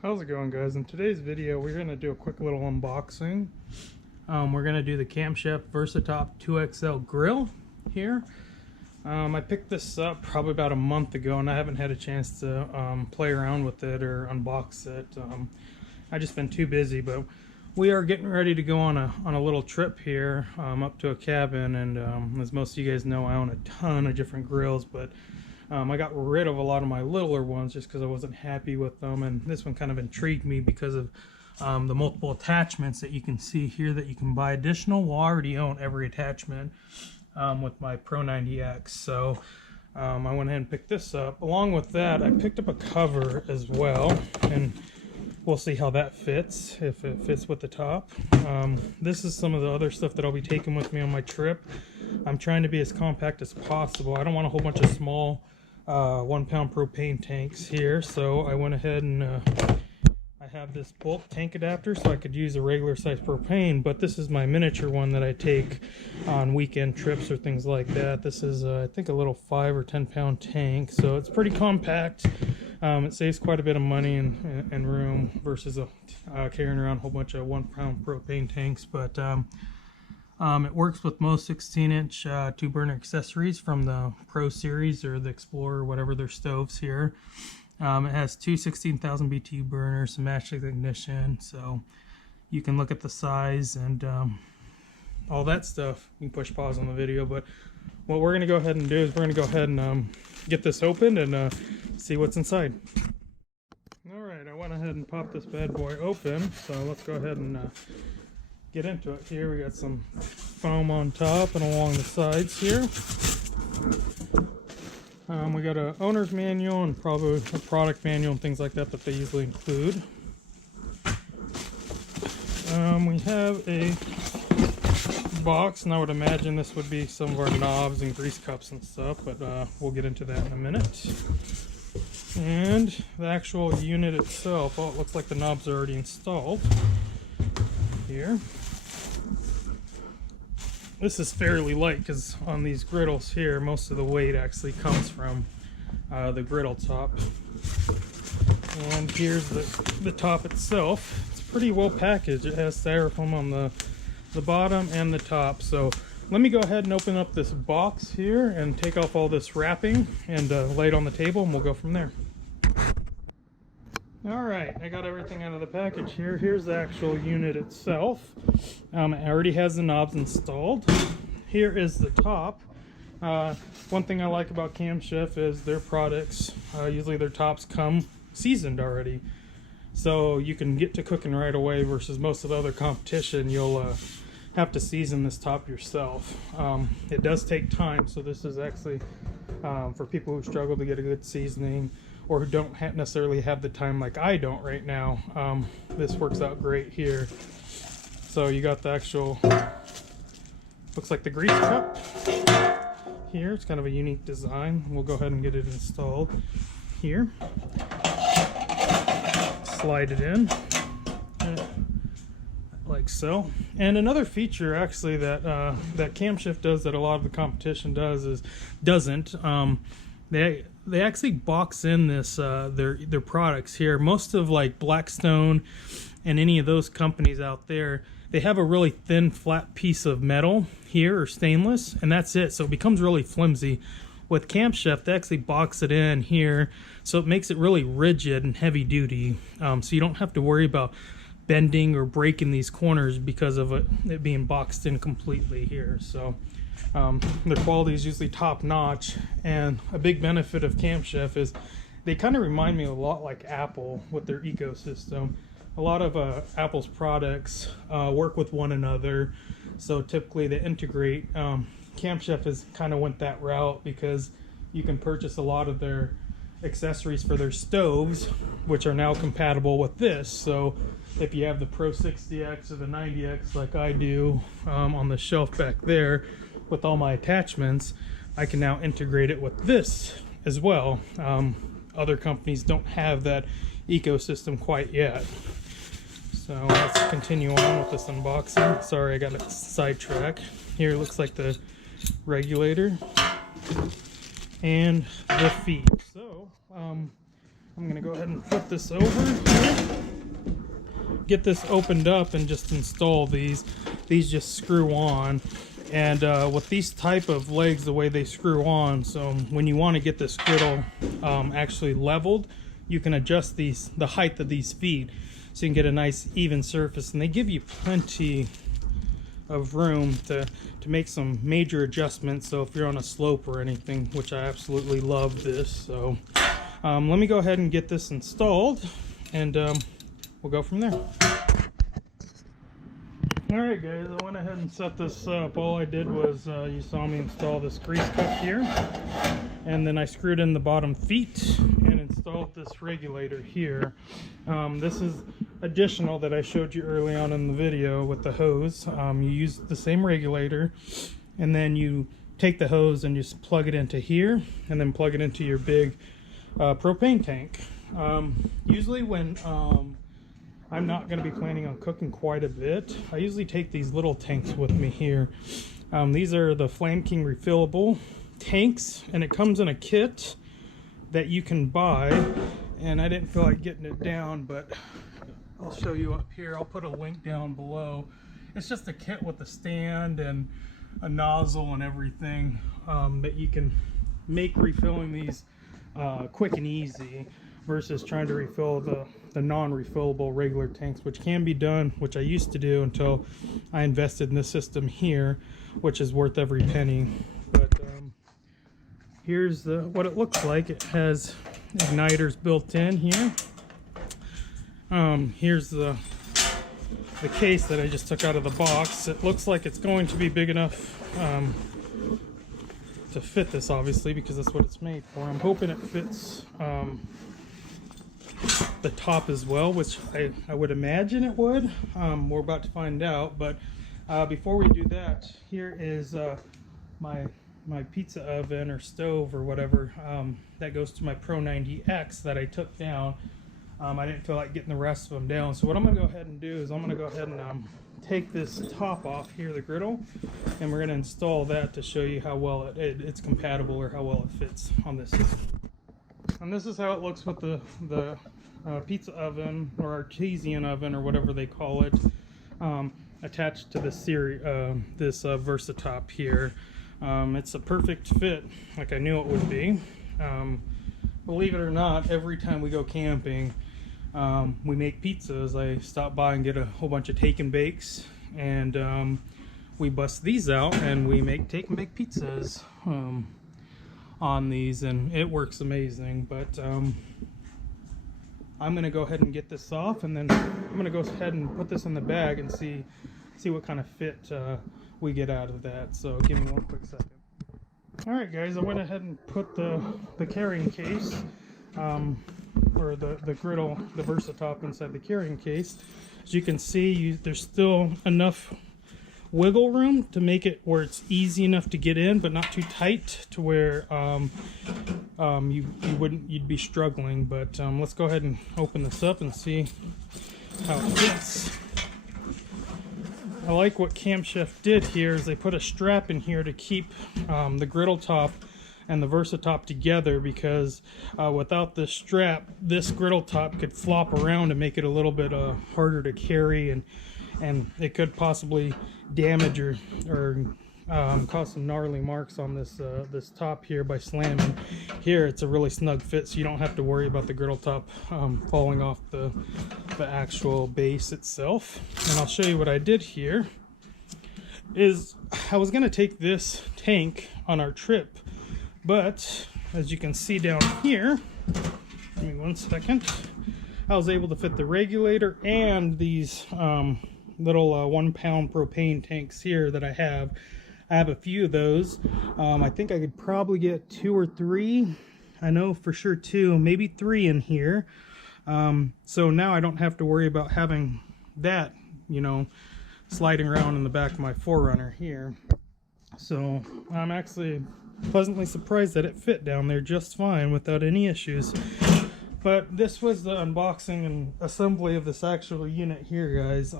How's it going, guys? In today's video we're going to do a quick little unboxing. We're going to do the Chef Versatop 2XL grill here. I picked this up probably about a month ago and I haven't had a chance to play around with it or unbox it. I've just been too busy, but we are getting ready to go on a little trip here up to a cabin, and as most of you guys know, I own a ton of different grills, but I got rid of a lot of my littler ones just because I wasn't happy with them, and this one kind of intrigued me because of the multiple attachments that you can see here that you can buy additional. Well, I already own every attachment with my Pro 90X, so I went ahead and picked this up. Along with that, I picked up a cover as well, and we'll see how that fits, if it fits with the top. This is some of the other stuff that I'll be taking with me on my trip. I'm trying to be as compact as possible. I don't want a whole bunch of small 1 pound propane tanks here, so I went ahead and I have this bulk tank adapter so I could use a regular size propane, but this is my miniature one that I take on weekend trips or things like that. This is I think a little 5 or 10 pound tank, so it's pretty compact. It saves quite a bit of money and room versus carrying around a whole bunch of 1 pound propane tanks, but it works with most 16-inch 2-burner accessories from the Pro Series or the Explorer, whatever their stoves here. It has two 16,000 BTU burners, some matchless ignition, so you can look at the size and all that stuff. You can push pause on the video, but what we're going to go ahead and do is we're going to go ahead and get this opened and see what's inside. Alright, I went ahead and popped this bad boy open, so let's go ahead and get into it here. We got some foam on top and along the sides here. We got a owner's manual and probably a product manual and things like that that they usually include. We have a box, and I would imagine this would be some of our knobs and grease cups and stuff, but we'll get into that in a minute. And the actual unit itself, oh, it looks like the knobs are already installed here. This is fairly light because on these griddles here, most of the weight actually comes from the griddle top. And here's the top itself. It's pretty well packaged. It has styrofoam on the bottom and the top. So let me go ahead and open up this box here and take off all this wrapping and lay it on the table, and we'll go from there. Alright, I got everything out of the package here. Here's the actual unit itself. It already has the knobs installed. Here is the top. One thing I like about Chef is their products, usually their tops come seasoned already. So you can get to cooking right away versus most of the other competition. You'll have to season this top yourself. It does take time, so this is actually for people who struggle to get a good seasoning, or who don't necessarily have the time like I don't right now. This works out great here. So you got the actual, looks like the grease cup here. It's kind of a unique design. We'll go ahead and get it installed here. Slide it in like so. And another feature actually that that Chef does that a lot of the competition doesn't. They actually box in this their products here. Most of like Blackstone and any of those companies out there, they have a really thin flat piece of metal here or stainless, and that's it. So it becomes really flimsy. With Chef, they actually box it in here, so it makes it really rigid and heavy duty. So you don't have to worry about bending or breaking these corners because of it being boxed in completely here. So their quality is usually top notch, and a big benefit of Chef is they kind of remind me a lot like Apple with their ecosystem. A lot of Apple's products work with one another, so typically they integrate. Chef has kind of went that route because you can purchase a lot of their accessories for their stoves, which are now compatible with this. So if you have the Pro 60X or the 90X like I do on the shelf back there with all my attachments, I can now integrate it with this as well. Other companies don't have that ecosystem quite yet. So let's continue on with this unboxing. Sorry, I got a sidetrack. Here it looks like the regulator and the feet. So I'm gonna go ahead and flip this over here, get this opened up, and just install these. These just screw on, and with these type of legs, the way they screw on, so when you want to get this griddle actually leveled, you can adjust the height of these feet so you can get a nice even surface, and they give you plenty of room to make some major adjustments. So if you're on a slope or anything, which I absolutely love this. So let me go ahead and get this installed, and we'll go from there. Alright guys, I went ahead and set this up. All I did was, you saw me install this grease cup here, and then I screwed in the bottom feet and installed this regulator here. This is additional that I showed you early on in the video with the hose. You use the same regulator, and then you take the hose and just plug it into here, and then plug it into your big propane tank. Usually when I'm not going to be planning on cooking quite a bit, I usually take these little tanks with me here. These are the Flame King refillable tanks, and it comes in a kit that you can buy, and I didn't feel like getting it down, but I'll show you up here. I'll put a link down below. It's just a kit with a stand and a nozzle and everything, that you can make refilling these quick and easy versus trying to refill the non-refillable regular tanks, which can be done, which I used to do until I invested in this system here, which is worth every penny. But here's what it looks like. It has igniters built in here. Here's the case that I just took out of the box. It looks like it's going to be big enough to fit this, obviously, because that's what it's made for. I'm hoping it fits the top as well, which I would imagine it would. We're about to find out, but before we do that, here is my pizza oven or stove or whatever that goes to my Pro 90X that I took down. I didn't feel like getting the rest of them down, so what I'm going to go ahead and do is I'm going to go ahead and take this top off here, the griddle, and we're going to install that to show you how well it's compatible, or how well it fits on this system. And this is how it looks with the pizza oven or artesian oven or whatever they call it, attached to this Versatop here. It's a perfect fit, like I knew it would be. Believe it or not, every time we go camping, we make pizzas. I stop by and get a whole bunch of take and bakes, and we bust these out and we make take and bake pizzas on these, and it works amazing. But I'm gonna go ahead and get this off, and then I'm gonna go ahead and put this in the bag and see what kind of fit we get out of that. So give me one quick second. Alright guys, I went ahead and put the carrying case, or the griddle, the Versatop, inside the carrying case. As you can see, there's still enough wiggle room to make it where it's easy enough to get in, but not too tight to where you'd be struggling. But let's go ahead and open this up and see how it fits. I like what Camp Chef did here is they put a strap in here to keep the griddle top and the Versatop together, because without this strap, this griddle top could flop around and make it a little bit harder to carry, and it could possibly damage or cause some gnarly marks on this top here by slamming. Here it's a really snug fit, so you don't have to worry about the griddle top falling off the actual base itself. And I'll show you what I did here. Is I was gonna take this tank on our trip, but as you can see down here, give me one second, I was able to fit the regulator and these little 1 pound propane tanks here that I have. I have a few of those. I think I could probably get 2 or 3. I know for sure 2, maybe 3 in here. So now I don't have to worry about having that, sliding around in the back of my 4Runner here. So I'm actually pleasantly surprised that it fit down there just fine without any issues. But this was the unboxing and assembly of this actual unit here, guys.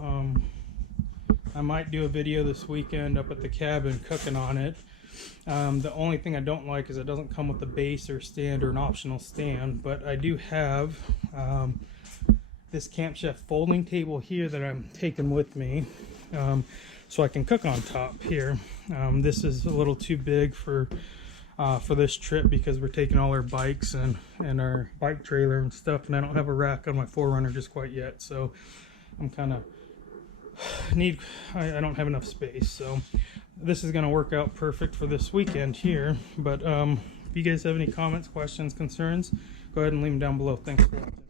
I might do a video this weekend up at the cabin cooking on it. The only thing I don't like is it doesn't come with a base or stand or an optional stand, but I do have this Camp Chef folding table here that I'm taking with me, so I can cook on top here. This is a little too big for this trip because we're taking all our bikes and our bike trailer and stuff, and I don't have a rack on my 4Runner just quite yet, so I'm kind of I don't have enough space. So this is going to work out perfect for this weekend here. But if you guys have any comments, questions, concerns, go ahead and leave them down below. Thanks for watching.